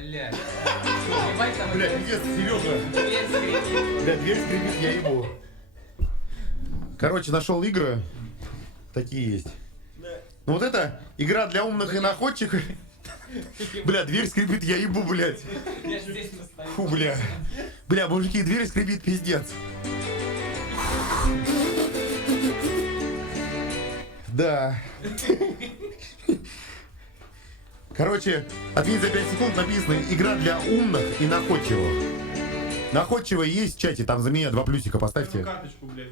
Блядь. Ебать там... Бля, пиздец, Сережа. Дверь скрипит. Бля, дверь скрипит, я ебу. Короче, нашел игры. Такие есть. Ну вот это игра для умных и находчиков. Бля, дверь скрипит, я ебу, блядь. Я ж здесь постою. Фу, бля. Бля, мужики, дверь скрипит, пиздец. Да. Короче, ответь за 5 секунд написано игра для умных и находчивых. Находчивые есть в чате, там за меня 2 плюсика поставьте. Карточку, блядь.